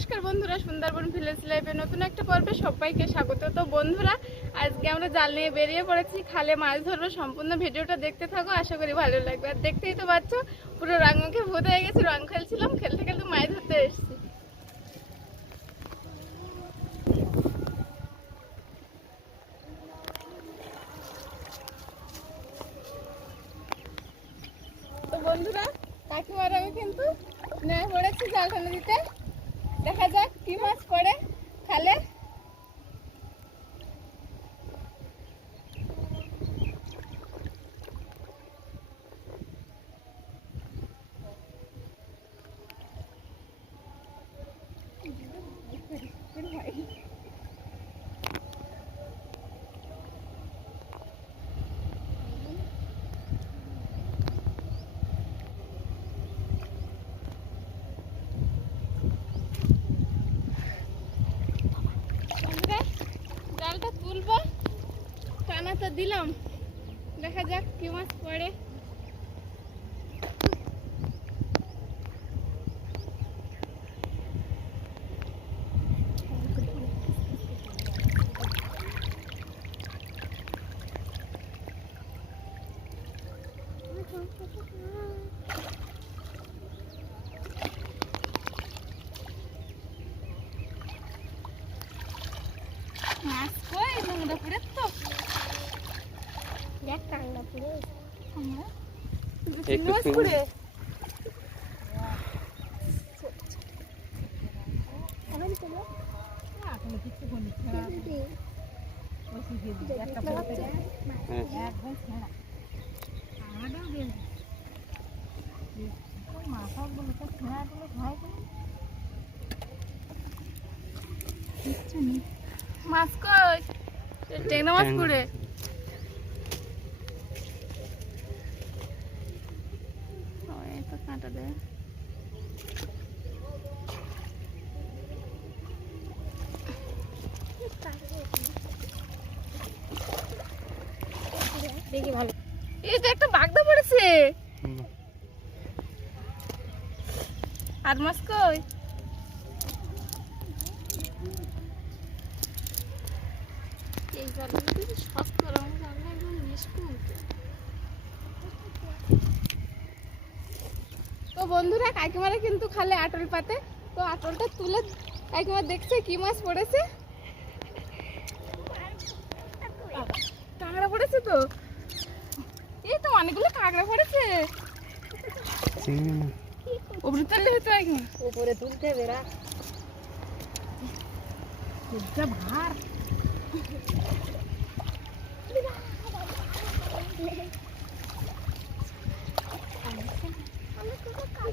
নমস্কার বন্ধুরা, সুন্দরবন ভিলেজ লাইফে নতুন একটা পর্বে সবাইকে স্বাগত। তো বন্ধুরা, আজকে আমরা জাল নিয়ে বেরিয়ে পড়েছি, খালে মাছ ধরবো, সম্পূর্ণ ভিডিওটা দেখতে থাকো, আশা করি ভালো লাগবে। আর দেখতেই তো পাচ্ছ, পুরো রং মুখে ভূত হয়ে গেছে, রং খেলছিলাম, খেলতে খেলতে মাছ ধরতে এসেছি। তো বন্ধুরা কাকিমার আমি কিন্তু নেমে পড়েছি জাল দিতে। দেখা যাক কি মাছ পড়ে খালে বন্ধুরা জালটা তুলবো টানা তো দিলাম। দেখা যাক কি মাছ পড়ে মাছ কই নোংরা পড়ে তো দেখ কাংড়া পুরো চিংড়ি মাছ কই টেংরা মাছ পড়ে ওই তো কাঁটা দেয় দেখি ভালো। এই যে একটা বাগদা পড়েছে। আর মাছ কই? এই জলগুলো শক্ত রঙ জলটা একদম তো বন্ধুরা কাকিমারা কিন্তু খালে আটল পাতে। তো আটলটা তুলে কাকিমা দেখছে কি মাছ পড়েছে। কাঁকড়া পড়েছে তো? কাঁকড়া পড়েছে? উপরে তুললে হতো একদিন উপরে তুলতে বেরা ভার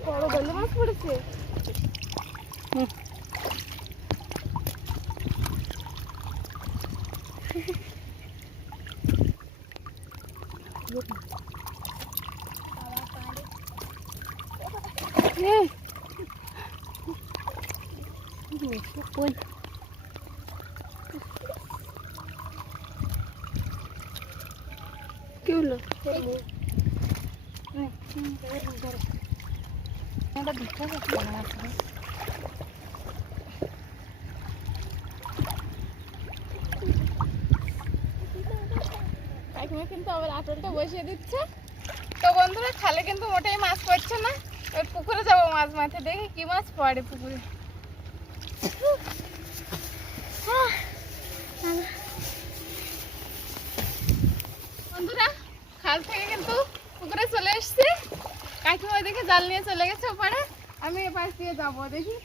বড় গন্ধ মাছ পড়েছে? এই, কাকিমা কিন্তু আবার বসিয়ে দিচ্ছে। তো বন্ধুরা খালে কিন্তু মোটেই মাছ পড়ছে না। পুকুরে যাব মাছ মাঠে দেখি কি মাছ পড়ে পুকুরে। বন্ধুরা, খাল থেকে কিন্তু পুকুরে চলে এসেছি। কাকিমা দেখে জাল নিয়ে চলে গেছে ওপারে। আমি এপাশ দিয়ে যাব, দেখি।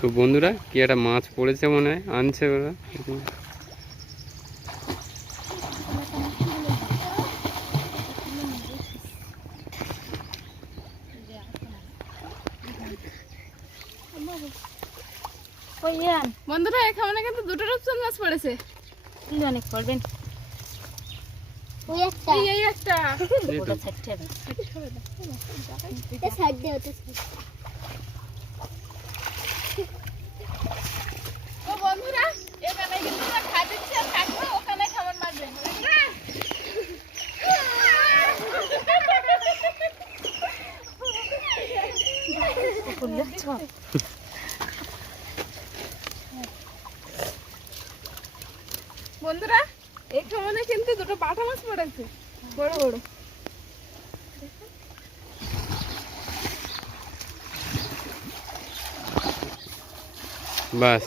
তো বন্ধুরা কি একটা মাছ পড়েছে মনে হয় আনছে ওরা। বন্ধুরা খাবারে কিন্তু দুটো রূপচাঁদ মাছ পড়েছে। অনেক ওই একটা এই এই একটা ওটা ছাড়তে হবে এটা সাইড দে ওটা side দে। ও বন্ধুরা এখানে কিন্তু ওরা খা দিচ্ছে আর কাকিমা ওখানে খাবার মারবে করলে চল এই খাবারে কিন্তু দুটো পাঠা মাছ পড়েছে। বড় বড়। বাস।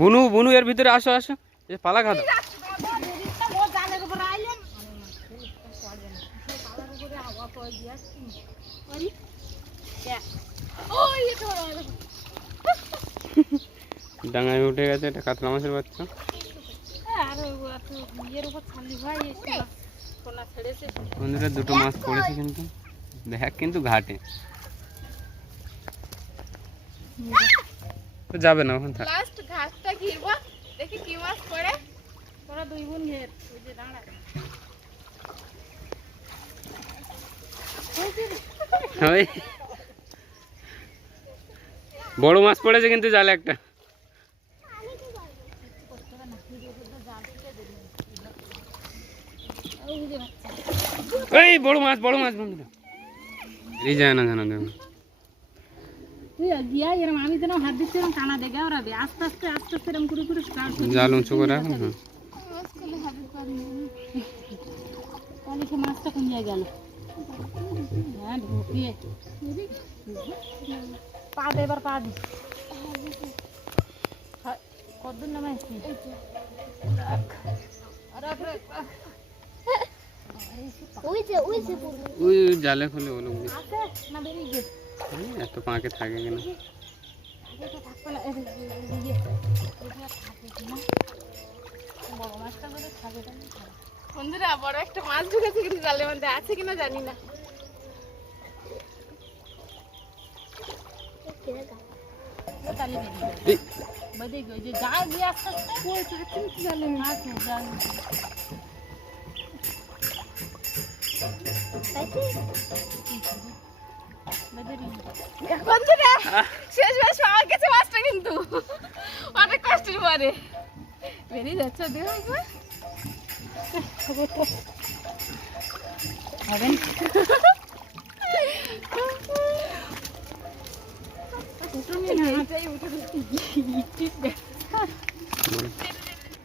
বুনু বুনু এর ভিতরে আসো আসো। পালা খাদো ও জালের উপর আইলেন পালার উপরে হাওয়া পড়ে গিয়েছি ওই ওই এটা বড় বড়। ডাঙায় উঠে গেছে এটা কাতলা মাছের বাচ্চা। বন্ধুরা দুটো মাছ পড়েছে কিন্তু। দেখ কিন্তু ঘাটে। যাবে না ওখান থাক। লাস্ট ঘাসটা ঘিরবো দেখি কি মাছ পড়ে। ওরা দুই বোন ঘের ওই যে দাঁড়া। ওই। বড় মাছ পড়েছে কিন্তু জালে একটা। এই বড় মাছ বড় মাছ বন্ধুরা। এই যায় না জানা দেখো তুই গিয়া এরম আমি যেন হাত দিচ্ছি টানা দেখে আস্তে আস্তে আস্তে আস্তে এরম করে করে স্টার্ট জাল উঁচু করে রাখুন হ্যাঁ। মাছটা কোন জায়গায় গেল। হ্যাঁ ঢুকিয়ে পা দে এবার পা দি। কদ্দুর নামে আসছি ওই যে ওই যে ওই ওই জালে খুলে বলো আছে? না বেরিয়ে গেছে এত পাঁকে থাকে কিনা? বড় মাছটা করে থাকে না বন্ধুরা বড় একটা মাছ ঢুকেছে কিন্তু জালের মধ্যে আছে কিনা জানি না। শেষ শেষ পাওয়া গেছে মাছটা কিন্তু। অনেক কষ্টের পরে। বেরিয়ে যাচ্ছে দেখো।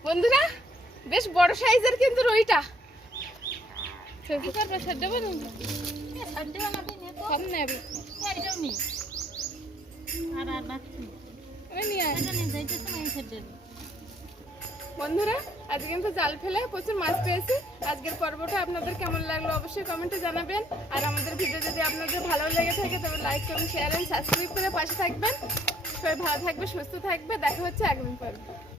বন্ধুরা বেশ বড় সাইজের কিন্তু রুইটা। কি করবে সব দেবো না নেবে আর। আর বাচ্চি নিয়ে যাইতেছে না এই সাইডে। বন্ধুরা, আজকে কিন্তু জাল ফেলে প্রচুর মাছ পেয়েছি। আজকের পর্বটা আপনাদের কেমন লাগল অবশ্যই কমেন্টে জানাবেন। আর আমাদের ভিডিও যদি আপনাদের ভালো লেগে থাকে, তবে লাইক করুন শেয়ার এন্ড সাবস্ক্রাইব করে পাশে থাকবেন। সবাই ভালো থাকবে, সুস্থ থাকবে। দেখা হচ্ছে আগামী পর্বে।